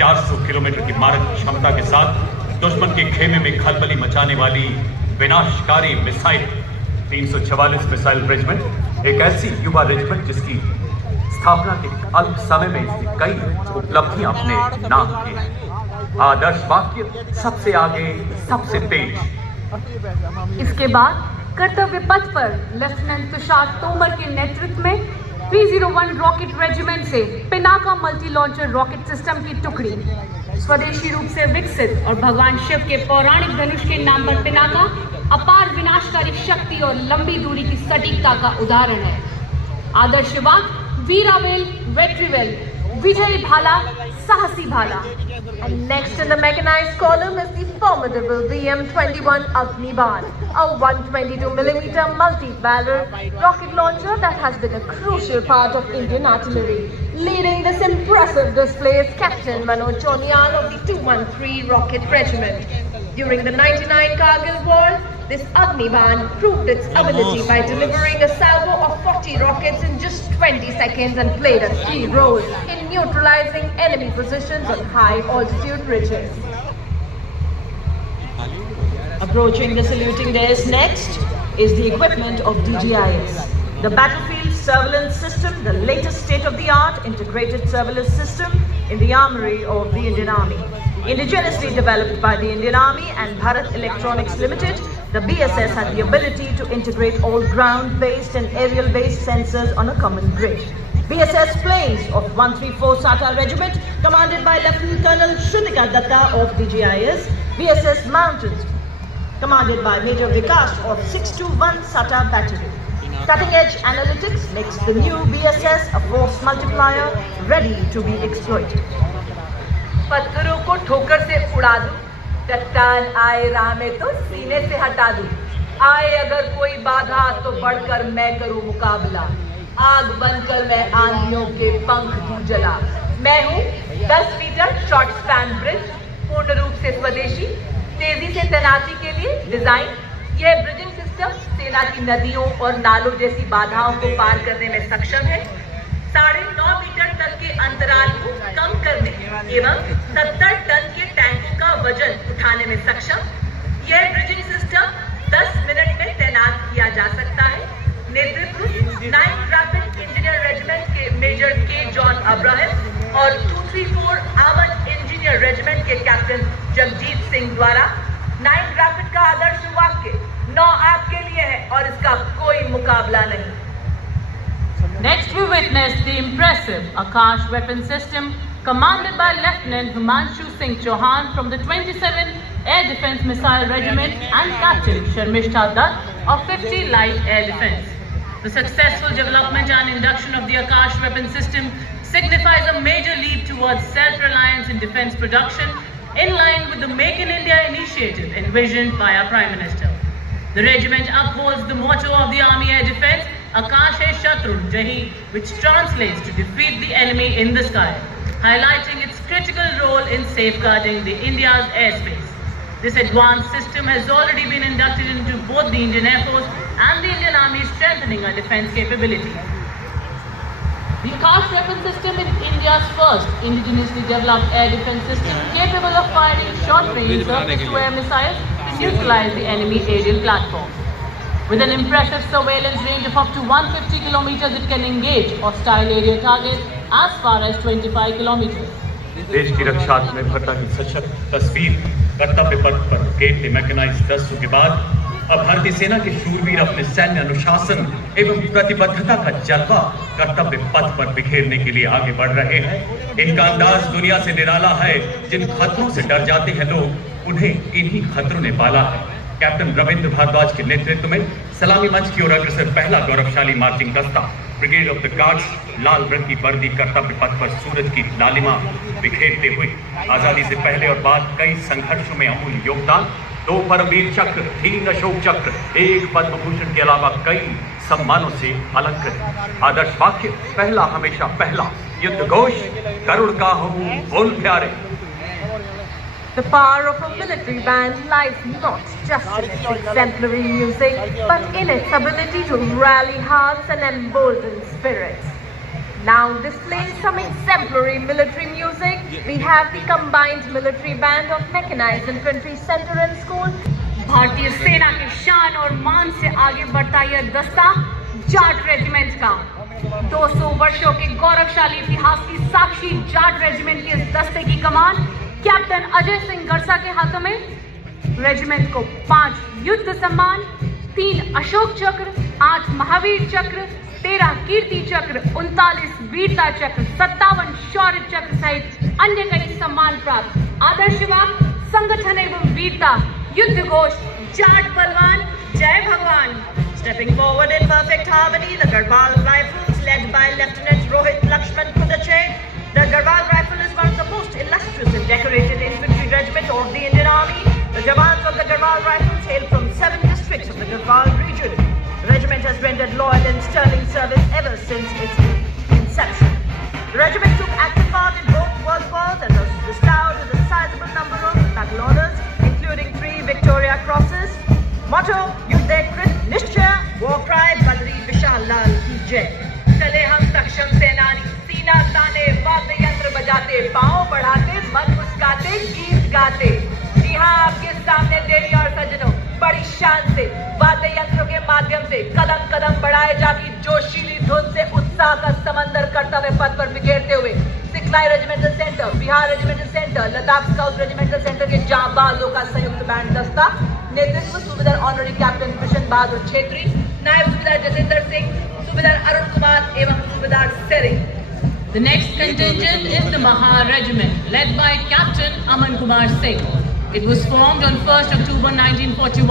400 kilometre की मारक क्षमता के साथ दुश्मन के खेमे में खलबली मचाने वाली विनाशकारी मिसाइल 344 मिसाइल रेजिमेंट एक ऐसी युवा रेजिमेंट जिसकी स्थापना के अल्प समय में इसने कई उपलब्धियां अपने नाम की हैं। आदर्श वाक्य सबसे आगे सबसे तेज। इसके बाद कर्तव्य पथ पर लेफ्टिनेंट तुषार तोमर के नेतृत्व में 301 रॉकेट रेजिमेंट से Pinaka multi launcher rocket system की टुकड़ी स्वदेशी रूप से विकसित और भगवान शिव के पौराणिक धनुष के नाम पर पिनाका अपार विनाशकारी शक्ति और लंबी दूरी की सटीकता का उदाहरण है। आदर्श वाक्य वीरावेल वेट्रीवेल विजय भाला साहसी भाला। And next in the mechanized column is the formidable BM-21 Agniban, a 122mm multi-barrel rocket launcher that has been a crucial part of Indian artillery. Leading this impressive display is Captain Manoj Chonial of the 213 Rocket Regiment. During the 99 Kargil War, this Agniban proved its ability by delivering a salvo of 40 rockets in just 20 seconds and played a key role in neutralizing enemy positions on high altitude ridges. Approaching the saluting dais next is the equipment of DGIS. The battlefield surveillance system, the latest state-of-the-art integrated surveillance system in the armory of the Indian Army. Indigenously developed by the Indian Army and Bharat Electronics Limited, the BSS had the ability to integrate all ground-based and aerial-based sensors on a common grid. BSS planes of 134 SATA Regiment, commanded by Lieutenant Colonel Shrutika Datta of DGIS, BSS Mountains, commanded by Major Vikas of 621 SATA Battery. Cutting-edge analytics makes the new BSS a force multiplier ready to be exploited. पत्थरों को ठोकर से उड़ा दूं, चट्टान आए राह में तो सीने से हटा दूं। आए अगर कोई बाधा तो बढ़कर मैं करूं मुकाबला। आग बनकर मैं आंधियों के पंख दूं जला। मैं हूं 10 मीटर शॉर्ट स्पैन ब्रिज, पूर्ण रूप से स्वदेशी, तेजी से तैनाती के लिए डिजाइन। यह ब्रिजिंग सिस्टम सेना की नदियों और नालों जैसी बाधाओं को पार करने में सक्षम है। 9.5 मीटर तक के अंतराल को कम करने एवं 70 टन के टैंकों का वजन उठाने में सक्षम। यह ब्रिजिंग सिस्टम 10 मिनट में तैनात किया जा सकता है। नेतृत्व 9 रैपिड इंजीनियर रेजिमेंट के मेजर के जॉन अब्राहम और 234 आर्मर्ड इंजीनियर रेजिमेंट के कैप्टन जगजीत सिंह द्वारा। 9 रैपिड का आदर्श वाक्य 9 आपके लिए है और इसका कोई मुकाबला नहीं। Next we witness the impressive Akash weapon system commanded by Lieutenant Himanshu Singh Chauhan from the 27 Air Defence Missile Regiment and Captain Sharmishta Dutt of 50 Light Air Defence. The successful development and induction of the Akash weapon system signifies a major leap towards self-reliance in defence production in line with the Make in India initiative envisioned by our Prime Minister. The regiment upholds the motto of the Army Air Defence, Akash hai Shatru Jahi, which translates to defeat the enemy in the sky, highlighting its critical role in safeguarding the India's airspace. This advanced system has already been inducted into both the Indian Air Force and the Indian Army, strengthening our defence capability. The Akash weapon system is India's first indigenously developed air defence system capable of firing short-range surface-to-air missiles to neutralize the enemy aerial platform. With an impressive surveillance range of up to 150 kilometers, it can engage hostile area targets as far as 25 kilometers. देश की रक्षात्मकता की सशक्त तस्वीर कर्तव्य पथ पर gate mechanised दस्तों के बाद अब भारतीय सेना के शूरवीर अपने सैन्य अनुशासन एवं प्रतिबद्धता का जलवा कर्तव्य पथ पर बिखेरने के लिए आगे बढ़ रहे हैं। इनका अंदाज दुनिया से निराला है। जिन खतरों से डर जाते हैं लोग, उन्हें इन्हीं खतरों ने पाला है। कैप्टन रविंद्र भारद्वाज के नेतृत्व में सलामी मंच की ओर अग्रसर पहला गौरवशाली मार्चिंग दस्ता ब्रिगेड ऑफ द गार्ड्स लाल रंग की वर्दी कर्तव्य पथ पर सूरज की लालिमा बिखेरते हुए आजादी से पहले और बाद कई संघर्षों में अमूल्य योगदान, 2 परमवीर चक्र, 3 अशोक चक्र, 1 पद्म भूषण के अलावा कई सम्मानों से अलंकृत। आदर्श वाक्य पहला हमेशा पहला, युद्ध घोष गरुड़ का हूँ बोल प्यारे। The power of a military band lies not just in its exemplary music, but in its ability to rally hearts and embolden spirits. Now displaying some exemplary military music, we have the combined military band of Mechanized Infantry Center and School. भारतीय सेना की शान और मान से आगे बढ़ता यह दस्ता जाट रेजिमेंट का 200 वर्षों के गौरवशाली इतिहास की साक्षी जाट रेजिमेंट के इस दस्ते की कमान कैप्टन अजय सिंह गरसा के हाथों में। रेजिमेंट को 5 युद्ध सम्मान, 3 अशोक चक्र, 8 महावीर चक्र, 13 कीर्ति चक्र, 39 वीरता चक्र, 57 शौर्य चक्र सहित अन्य कई सम्मान प्राप्त। आदर्शवाद, संगठन एवं वीरता, युद्ध घोष, जाट बलवान, जय भगवान। Stepping forward in perfect harmony, the Garhwal Rifles, led by Lieutenant Rohit Lakshman Kudache. The Garhwal Rifle is one of the most illustrious and decorated infantry regiment of the Indian Army. The Jawans of the Garhwal Rifles hail from 7 districts of the Garhwal region. The regiment has rendered loyal and sterling service ever since its inception. The regiment took active part in both World Wars and was bestowed with a sizable number of battle honours, including 3 Victoria Crosses. Motto: Yuddhe Krit Nishchaya, war cry Badri Vishal Lal ki jai. चले हम सक्षम सेनानी, सीना ताने, वाद्य यंत्र बजाते, पांव बढ़ाते, मन मुस्काते, गीत गाते। जी हाँ, आपके सामने देवी और सज्जनों, बड़ी शान से वाद्य यंत्रों के माध्यम से कदम कदम बढ़ाए जाती जोशीली धुन से उत्साह का समंदर कर्तव्य पथ पर बिखेरते हुए सिखलाई regimental centre, Bihar regimental centre, Ladakh scout regimental centre के जांबाजों का संयुक्त बैंड दस्ता, नेतृत्व सूबेदार ऑनरी कैप्टन कृष्ण बहादुर छेत्री, नायब सूबेदार जतेंद्र सिंह, सूबेदार अरुण कुमार एवं सूबेदार Tsering. The next contingent is the Mahar Regiment, led by Captain Aman Kumar Singh. It was formed on 1st October 1941.